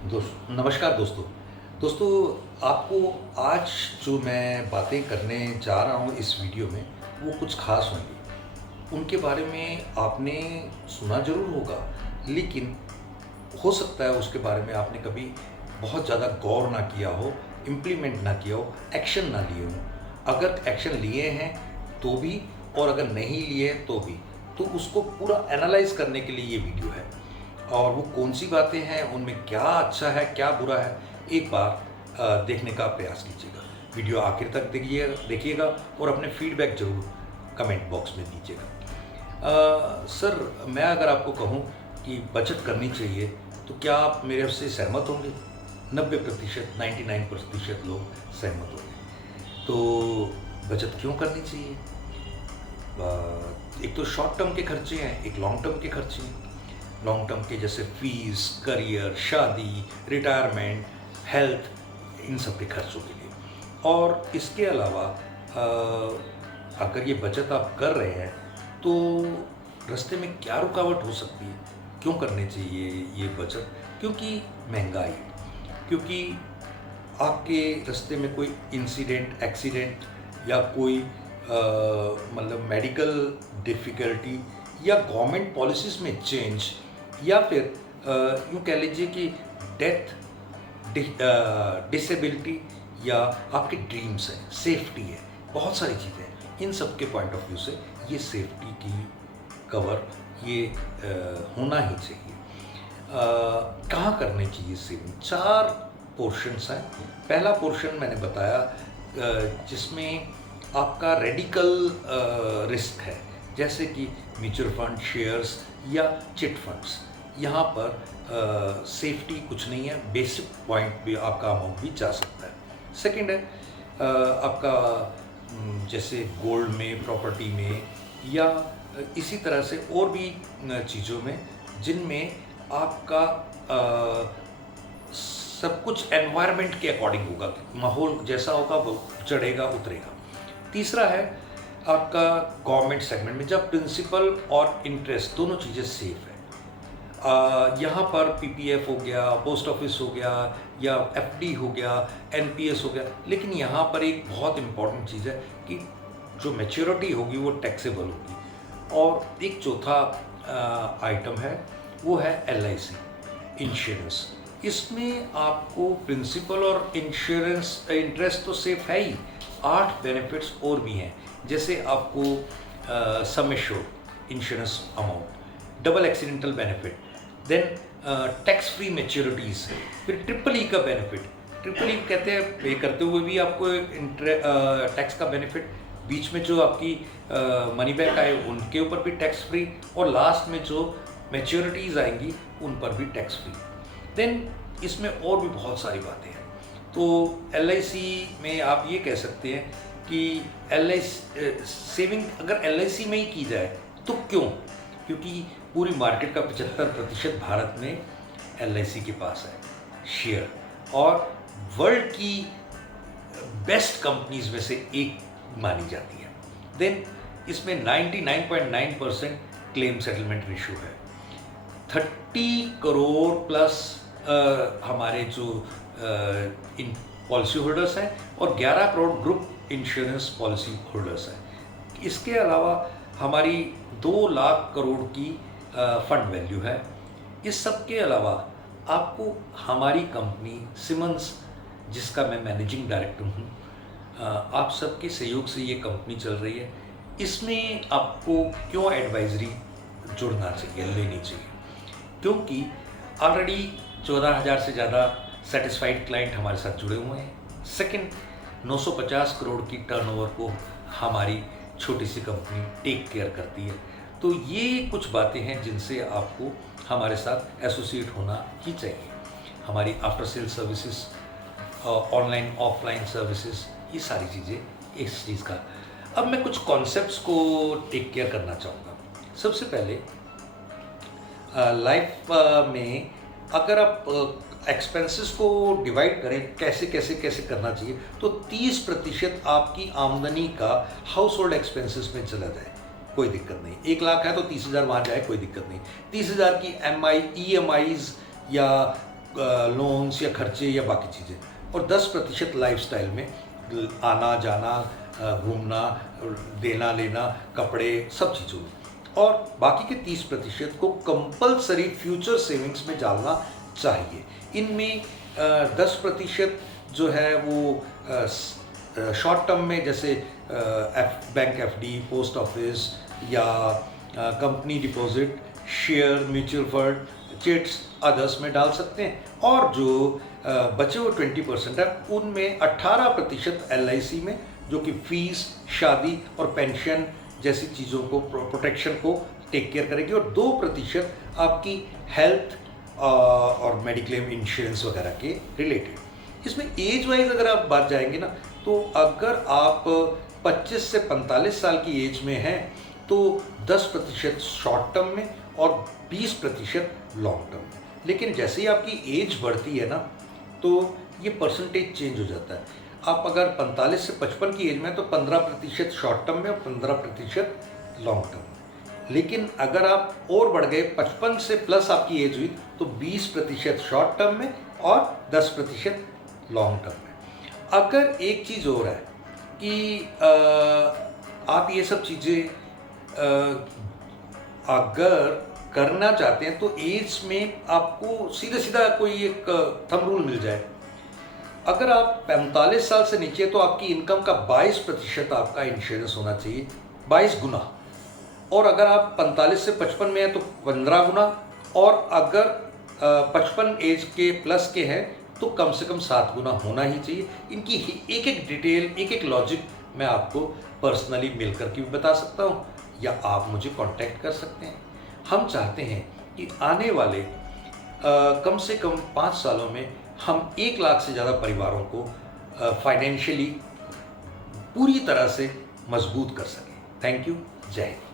नमस्कार दोस्तों। दोस्तों, आपको आज जो मैं बातें करने जा रहा हूँ इस वीडियो में, वो कुछ ख़ास होंगी। उनके बारे में आपने सुना ज़रूर होगा, लेकिन हो सकता है उसके बारे में आपने कभी बहुत ज़्यादा गौर ना किया हो, इम्प्लीमेंट ना किया हो, एक्शन ना लिए हों। अगर एक्शन लिए हैं तो भी, और अगर नहीं लिए तो भी, तो उसको पूरा एनालाइज़ करने के लिए ये वीडियो है। और वो कौन-सी बातें हैं, उनमें क्या अच्छा है, क्या बुरा है, एक बार देखने का प्रयास कीजिएगा। वीडियो आखिर तक देखिएगा और अपने फीडबैक ज़रूर कमेंट बॉक्स में दीजिएगा। सर, मैं अगर आपको कहूँ कि बचत करनी चाहिए, तो क्या आप मेरे से सहमत होंगे? 90%, 99% लोग सहमत होंगे। तो बचत क्यों करनी चाहिए? एक तो शॉर्ट टर्म के खर्चे हैं, एक लॉन्ग टर्म के खर्चे हैं। लॉन्ग टर्म के जैसे फीस, करियर, शादी, रिटायरमेंट, हेल्थ, इन सब के खर्चों के लिए। और इसके अलावा अगर ये बचत आप कर रहे हैं, तो रास्ते में क्या रुकावट हो सकती है? क्यों करनी चाहिए ये बचत? क्योंकि महंगाई, क्योंकि आपके रास्ते में कोई इंसिडेंट, एक्सीडेंट या कोई मतलब मेडिकल डिफ़िकल्टी या गवर्नमेंट पॉलिसीज़ में चेंज, या फिर यूँ कह लीजिए कि डेथ, डिसेबिलिटी, या आपके ड्रीम्स हैं, सेफ्टी है, बहुत सारी चीज़ें हैं। इन सब के पॉइंट ऑफ व्यू से ये सेफ्टी की कवर ये होना ही चाहिए। कहाँ करनी चाहिए सेविंग? 4 पोर्शंस हैं। पहला पोर्शन मैंने बताया जिसमें आपका रेडिकल रिस्क है, जैसे कि म्यूचुअल फंड, शेयर्स या चिट फंड्स। यहाँ पर सेफ्टी कुछ नहीं है, बेसिक पॉइंट भी आपका अमाउंट भी जा सकता है। सेकंड है आपका जैसे गोल्ड में, प्रॉपर्टी में, या इसी तरह से और भी चीज़ों में, जिनमें आपका सब कुछ एनवायरनमेंट के अकॉर्डिंग होगा, माहौल जैसा होगा वो चढ़ेगा उतरेगा। तीसरा है आपका गवर्नमेंट सेगमेंट में, जब प्रिंसिपल और इंटरेस्ट दोनों चीज़ें सेफ है। यहाँ पर पीपीएफ हो गया, पोस्ट ऑफिस हो गया, या एफडी हो गया, एनपीएस हो गया। लेकिन यहाँ पर एक बहुत इम्पॉर्टेंट चीज़ है कि जो मैच्योरिटी होगी वो टैक्सेबल होगी। और एक चौथा आइटम है, वो है एलआईसी, इंश्योरेंस। इसमें आपको प्रिंसिपल और इंटरेस्ट तो सेफ है ही, 8 बेनिफिट्स और भी हैं। जैसे आपको sum assured insurance amount, double accidental benefit, then tax free maturities, फिर ट्रिपल ई का बेनिफिट। ट्रिपल ई कहते हैं पे करते हुए भी आपको टैक्स का बेनिफिट, बीच में जो आपकी मनी बैक आए उनके ऊपर भी टैक्स फ्री, और लास्ट में जो मैच्योरिटीज़ आएंगी उन पर भी टैक्स फ्री। देन इसमें और भी बहुत सारी बातें हैं। तो एलआईसी में आप ये कह सकते हैं कि एलआईसी सेविंग अगर एलआईसी में ही की जाए तो क्यों? क्योंकि पूरी मार्केट का 75% भारत में एलआईसी के पास है शेयर, और वर्ल्ड की बेस्ट कंपनीज में से एक मानी जाती है। देन इसमें 99.9% क्लेम सेटलमेंट रेशियो है। 30 करोड़ प्लस हमारे जो इन पॉलिसी होल्डर्स हैं, और 11 crore group insurance policy holders हैं। इसके अलावा हमारी 2 लाख करोड़ की फंड वैल्यू है। इस सब के अलावा आपको हमारी कंपनी सिमंस, जिसका मैं मैनेजिंग डायरेक्टर हूँ, आप सबके सहयोग से ये कंपनी चल रही है। इसमें आपको क्यों एडवाइजरी जुड़ना चाहिए, लेनी चाहिए? क्योंकि ऑलरेडी 14,000 से ज़्यादा सेटिस्फाइड क्लाइंट हमारे साथ जुड़े हुए हैं। सेकंड, 950 करोड़ की टर्नओवर को हमारी छोटी सी कंपनी टेक केयर करती है। तो ये कुछ बातें हैं जिनसे आपको हमारे साथ एसोसिएट होना ही चाहिए। हमारी after sale services, online offline services, ये सारी चीज़ें इस चीज़ का। अब मैं कुछ कॉन्सेप्ट्स को टेक केयर करना चाहूँगा। सबसे पहले लाइफ में अगर आप एक्सपेंसेस को डिवाइड करें, कैसे कैसे कैसे करना चाहिए, तो 30% आपकी आमदनी का हाउस होल्ड एक्सपेंसेस में चला जाए, कोई दिक्कत नहीं। 1 लाख है तो 30,000 वहाँ जाए, कोई दिक्कत नहीं। 30,000 की EMIs या लोन्स या खर्चे या बाकी चीज़ें, और 10% लाइफस्टाइल में आना जाना, घूमना, देना लेना, कपड़े, सब चीज़ों में, और बाकी के 30% को कंपलसरी फ्यूचर सेविंग्स में डालना चाहिए। इनमें 10% जो है वो शॉर्ट टर्म में, जैसे बैंक एफडी, पोस्ट ऑफिस या company deposit, share, mutual fund, chits, others में डाल सकते हैं, और जो बचे हुए 20% है उनमें 18% LIC में, जो कि फीस, शादी और पेंशन जैसी चीज़ों को, प्रोटेक्शन को टेक केयर करेगी, और 2% आपकी हेल्थ और मेडिक्लेम इंश्योरेंस वगैरह के रिलेटेड। इसमें एज वाइज अगर आप बात जाएंगे ना, तो अगर आप 25 से 45 साल की एज में हैं तो 10% शॉर्ट टर्म में और 20% लॉन्ग टर्म में। लेकिन जैसे ही आपकी एज बढ़ती है ना, तो ये परसेंटेज चेंज हो जाता है। आप अगर 45 से 55 की एज में तो 15% शॉर्ट टर्म में और 15% लॉन्ग टर्म में। लेकिन अगर आप और बढ़ गए, 55 से प्लस आपकी एज हुई, तो 20% शॉर्ट टर्म में और 10% लॉन्ग टर्म में। अगर एक चीज़ और है कि आप ये सब चीज़ें अगर करना चाहते हैं तो एज में आपको सीधा सीधा कोई एक थंब रूल मिल जाए। अगर आप 45 साल से नीचे, तो आपकी इनकम का 22% आपका इंश्योरेंस होना चाहिए, 22 गुना। और अगर आप 45 से 55 में हैं तो 15 गुना, और अगर 55 एज के प्लस के हैं तो कम से कम 7 गुना होना ही चाहिए। इनकी एक एक डिटेल, एक एक लॉजिक मैं आपको पर्सनली मिल करके भी बता सकता हूँ, या आप मुझे कांटेक्ट कर सकते हैं। हम चाहते हैं कि आने वाले कम से कम 5 सालों में हम 1 लाख से ज़्यादा परिवारों को फाइनेंशियली पूरी तरह से मजबूत कर सकें। Thank you. जय हिंद।